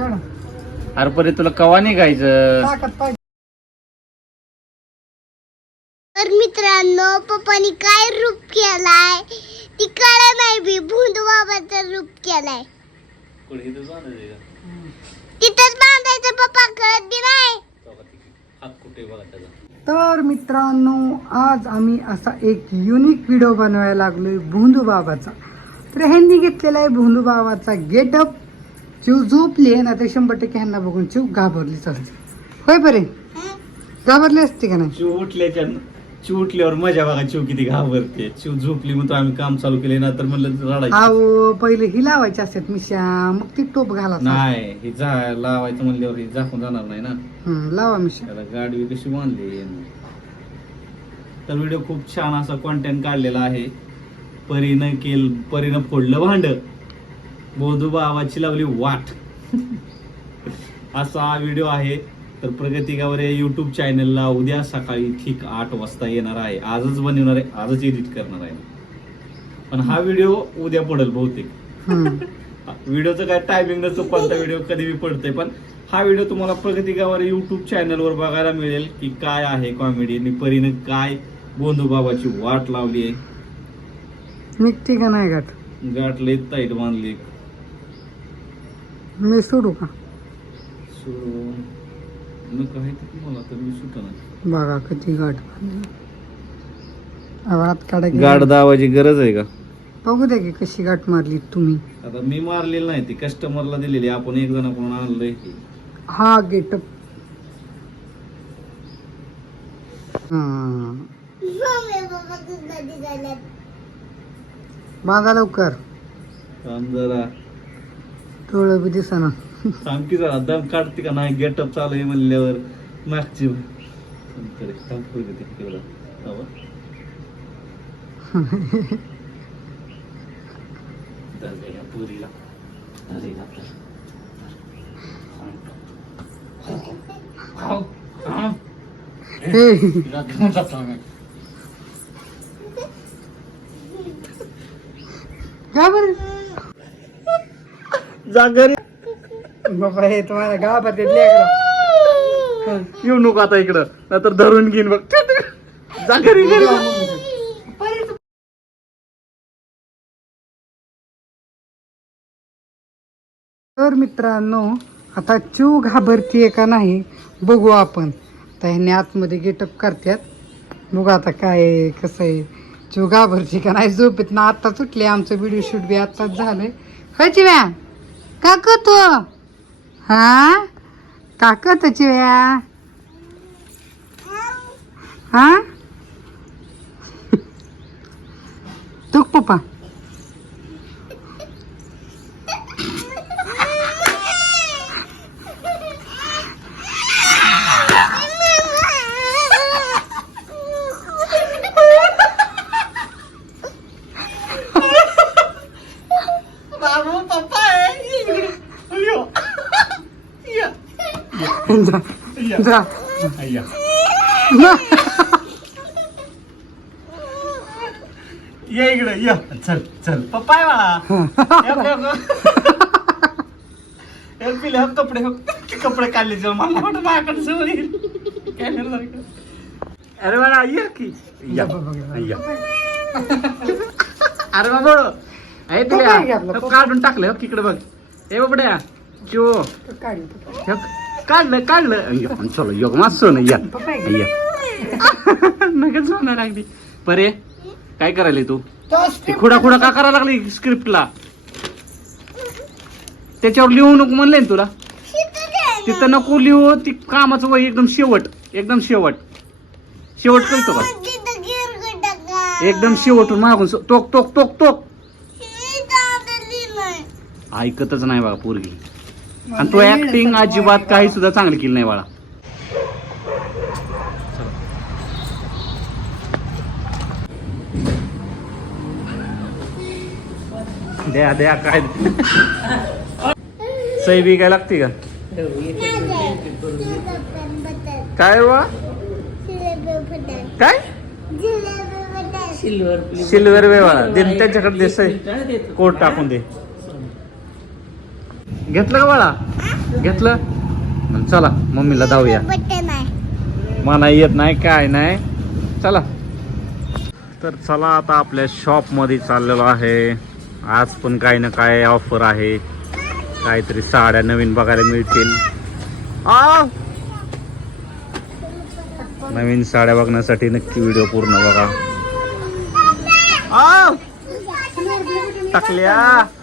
काढा. अरे परे तुला कवा निघायचं? ताकद पाहिजे. तर मित्रांनो पप्पानी काय रूप केलाय? ती कळ नाही बी भुंद बाबाचा रूप केलाय. तिथंच बांधायचं पप्पा कळत बी नाही. तर मित्रांनो आज आम्ही असा एक युनिक व्हिडिओ बनवायला लागलोय भोंदू बाबाचा. तर ह्यांनी घेतलेला आहे भोंदू बाबाचा गेटअप चिव झोपली आहे ना तर शंभर टक्के ह्यांना बघून चिव घाबरलीच असते होय बरे घाबरली असते का नाही? चिव उठल्याच्या चिव उठल्यावर मजा बघा चिव किती घाबरते. चिव झोपली मग आम्ही काम चालू केले ना तर म्हणलं रडायचं. अहो पहिले ही लावायची असतात मिशा मग ती टोप घाला नाही हे जा लावायचं म्हणल्यावर हे झाकून जाणार नाही ना. लावा मिशा त्याला गाडी कशी बांधली यांनी. तर व्हिडिओ खूप छान असा कॉन्टेंट काढलेला आहे. परीनं केल परीनं फोडलं भांड. बोधू बाबाची लावली वाट. असा हा व्हिडिओ आहे. तर प्रगतिकावर या युट्यूब चॅनलला उद्या सकाळी ठीक आठ वाजता येणार आहे. आजच बनवणार आहे. आजच एडिट करणार आहे. पण हा व्हिडिओ उद्या पडेल बहुतेक. व्हिडिओचं काय टायमिंग नसतो. कोणता व्हिडिओ कधी बी पडतोय. पण हा व्हिडिओ तुम्हाला प्रगती गावावर युट्यूब चॅनलवर बघायला मिळेल की काय आहे कॉमेडी आणि परीनं काय गोंधू बाबाची वाट लावली आहे. निघते का नाही गाठ? गाठ ताईट बांधली. मी सोडू का? सो नको आहे ते मला तर मी सुटणार. बघा किती गाठ आवाज काढा की. गाठ दावाची गरज आहे का? बघू द्या की कशी गाठ मारली तुम्ही. आता मी मारलेली नाही ती कस्टमरला दिलेली. आपण एक जणाकडून आणलंय हा गेटअप हा. निघाल्यात बांधा लवकर. थांब जरा. डोळं बी दिसना थांब की जरा दम काढते का नाही गेटअप चालू आहे म्हणल्यावर मागची थांब करे, थांब प्रगती तिकडं. थांबा. धर गं या पोरीला. धर हिला, धर. खाऊ, खाऊ. हे हिला घेऊन जातो आम्ही. का बरं जा घरी. बाबा हे तुम्हाला गावात. येऊ नको आता इकडं. नाहीतर धरून घेईन बघ. जा घरी घरी. तर मित्रांनो आता चिव घाबरतीये का नाही बघू आपण. तर ह्याने आतमध्ये गेटअप करतात बघू आता काय कसं आहे. चिव घाबरती का नाही झोपेत ना आत्ता सुटले आमचं व्हिडिओ शूट बी आत्ताच झालंय. काय चिव्या? का करतो हा? का करतो चिव्या हा? तू पप्पा जा ना. ये इकडे ये. चल चल. पप्पा आहे बाळा. हे पिले कपडे कपडे काढले जेव्हा मला वाटतं माझ्याकडे जवळ येईल. कॅमेरा सारखं. अरे बाळा ये की. अरे बाबा आहे? तुला काढून टाकलं. हो इकडे बघ. ए बाबड्या चो काढ. काढलं काढलं चलो योग मासो ना या नकच होणार अगदी परे काय करायला तू तो खुडा खुडा का करायला लागली स्क्रिप्टला त्याच्यावर लिहू नको म्हणले ना तुला तिथं नको लिहू ती कामाचं वय एकदम शेवट एकदम शेवट. शेवट का? तिथं गिरगट टाका एकदम शेवटून मागून टोक टोक टोक टोक. ऐकतच नाही बघा पोरगी. आणि तो ऍक्टिंग अजिबात काही सुद्धा चांगली केली नाही बाळा. द्या द्या काय? सही बी काय लागते का? काय वा? काय? सिल्वर वे बाळा. दे त्यांच्याकडे दे सही कोट टाकून दे. घेतलं का बाळा? घेतलं? मग चला मम्मीला जाऊया मला येत नाही काय नाही. चला. तर चला आता आपल्या शॉपमध्ये चाललेलो आहे. आज पण काही ना काय ऑफर आहे. काहीतरी साड्या नवीन बघायला मिळतील. नवीन साड्या बघण्यासाठी नक्की व्हिडिओ पूर्ण बघा. आ! टाकल्या.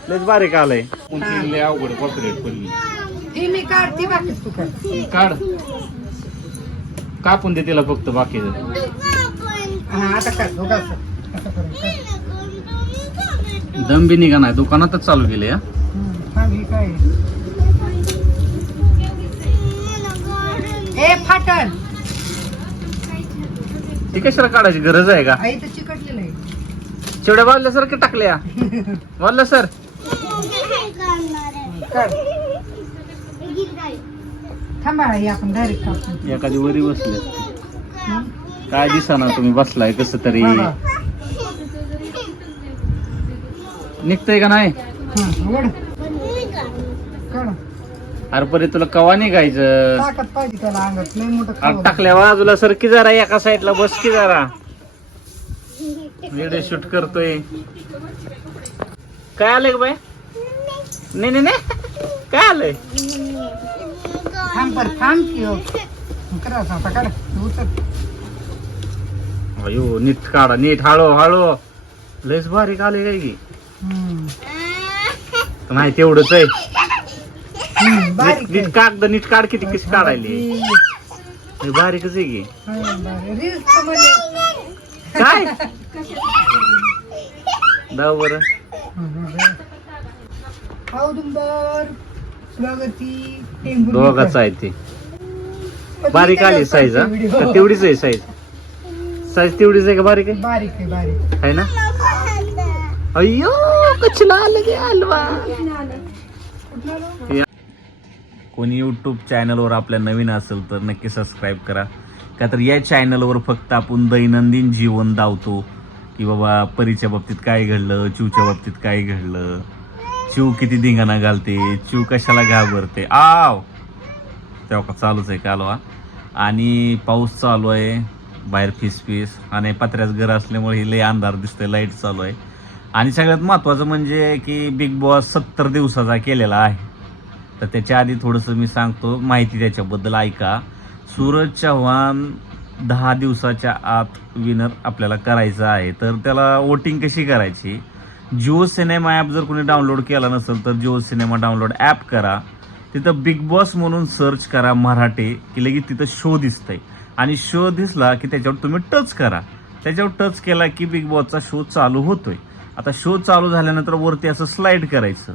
लयच बारीक आलंय. कोणती लय अवघड कॉपरेट पडली मी काढते बाकी तू काढ. कापून दे तिला फक्त हा कर. दम बी निघा नाही दुकानातच चालू केले हा? हे? ए फाटल. ती कशाला काढायची गरज आहे का? आई शेवड्या टाकल्या? वाढलं सर. थांबा आई आपण डायरेक्ट कापून एखादी वरी बसले. काय दिसाना तुम्ही बसलाय कस तरी? बघा. निघतंय का नाही? हं, ओढ. काढ. अरे परे तुला कवा निघायचं? ताकद पाहिजे त्याला अंगात. लय मोठं अरे खावं टाकल्या बाजूला सर. की जरा एका साईडला बस की जरा. व्हिडिओ शूट करतोय. काय आलंय बाय नाही नाही नाही. काय आलंय? थांब पर थांब की हो. करा काढ. उचल अयो नीट काढा नीट. हळू हळू. लयच बारीक आले काय की? हम्म. नाही तेवढंच आहे. हम्म, नीट बारीक नीट. कागद नीट काढ किती कशी काढायली? बारीक. बारीकच आहे की. रील्समध्ये. काय? दाव बर. औदुंबर टेंभुर्णी. दोघाच आहे ते. बारीक आली साईज हा. का तेवढीच आहे साईज साईज तेवढीच आहे का बारीक आहे? बारीक आहे बारीक. आहे ना? अय्यो कचला आलं गे हलवा. कोणी यूट्यूब चॅनलवर आपल्या नवीन असेल तर नक्की सबस्क्राईब करा. का तर या चॅनलवर फक्त आपण दैनंदिन जीवन दावतो. की बाबा परीच्या बाबतीत काय घडलं चिवच्या बाबतीत काय घडलं चिव किती धिंगाणा घालते चिव कशाला घाबरते. आव! तेव्हा चालूच आहे कालवा. आणि पाऊस चालू आहे बाहेर फिस फिस आणि पत्र्याच घर असल्यामुळे लय अंधार दिसतोय लाइट चालू आहे. आणि सगळ्यात महत्त्वाचं म्हणजे की बिग बॉस सत्तर दिवसाचा केलेला आहे. तर त्याच्या आधी थोडंसं मी सांगतो माहिती त्याच्याबद्दल ऐका. सूरज चव्हाण दहा दिवसाच्या आत विनर आपल्याला करायचं आहे. तर त्याला वोटिंग कशी करायची? जिओ सिनेमा ॲप जर कोणी डाउनलोड केला नसेल तर जिओ सिनेमा डाउनलोड ॲप करा. तिथं बिग बॉस म्हणून सर्च करा मराठी की लगेच तिथं शो दिसतंय. आणि शो दिसला की त्याच्यावर तुम्ही टच करा. त्याच्यावर टच केला की बिग बॉसचा शो चालू होतोय. आता शो चालू झाल्यानंतर वरती असं स्लाईड करायचं.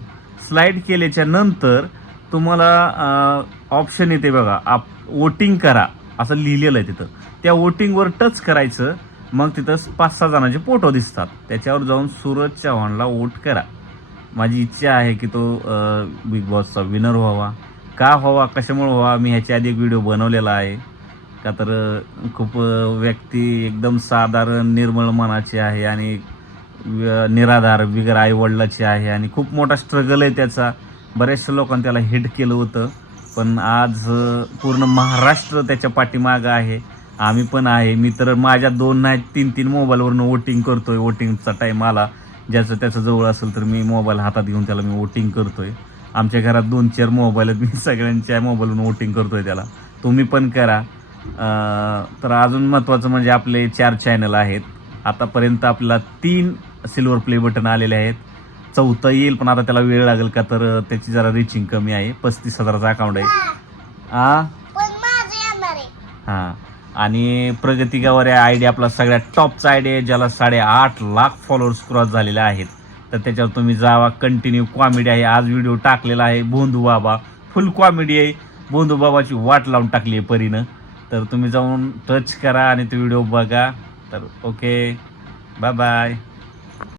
स्लाईड केल्याच्यानंतर तुम्हाला ऑप्शन येते बघा. आप वोटिंग करा. असं लिहिलेलं आहे तिथं. त्या वोटिंगवर टच करायचं. मग तिथं पाच सहा जणांचे फोटो दिसतात. त्याच्यावर जाऊन सूरज चव्हाणला वोट करा. माझी इच्छा आहे की तो बिग बॉसचा विनर व्हावा. का व्हावा? कशामुळे व्हावा? मी ह्याच्या आधी एक व्हिडिओ बनवलेला आहे. का तर खूप व्यक्ती एकदम साधारण निर्मळ मनाची आहे आणि निराधार बिगर आईवडिलाची आहे आणि खूप मोठा स्ट्रगल आहे त्याचा. बऱ्याचशा लोकांनी त्याला हिट केलं होतं. पण आज पूर्ण महाराष्ट्र त्याच्या पाठीमागं आहे. आम्ही पण आहे. मी तर माझ्या दोन नाही तीन तीन मोबाईलवरनं वोटिंग करतोय. वोटिंगचा टाईम आला. ज्याचं त्याचं जवळ असेल तर मी मोबाईल हातात घेऊन त्याला मी वोटिंग करतोय. आमच्या घरात दोन चार मोबाईल आहेत. मी सगळ्यांच्या मोबाईलवरून वोटिंग करतोय त्याला. तुम्ही पण करा. तर अजून महत्त्वाचं म्हणजे आपले चार चॅनल आहेत. आतापर्यंत आपला तीन सिल्वर प्ले बटन आलेले आहेत. चौथं येईल पण आता त्याला वेळ लागेल का तर त्याची जरा रिचिंग कमी आहे. पस्तीस हजाराचा अकाउंट आहे. आहे. हां. आणि प्रगती गावारे आय डी आपला सगळ्यात टॉपचा आय डी आहे ज्याला साडेआठ लाख फॉलोअर्स क्रॉस झालेले आहेत. तर त्याच्यावर तुम्ही जावा कंटिन्यू कॉमेडी आहे. आज व्हिडिओ टाकलेला आहे बोंधू बाबा. फुल कॉमेडी आहे. बोंधू बाबाची वाट लावून टाकली आहे परीनं. तर तुम्ही जाऊन टच करा आणि तो व्हिडिओ बघा. तर ओके बाय बाय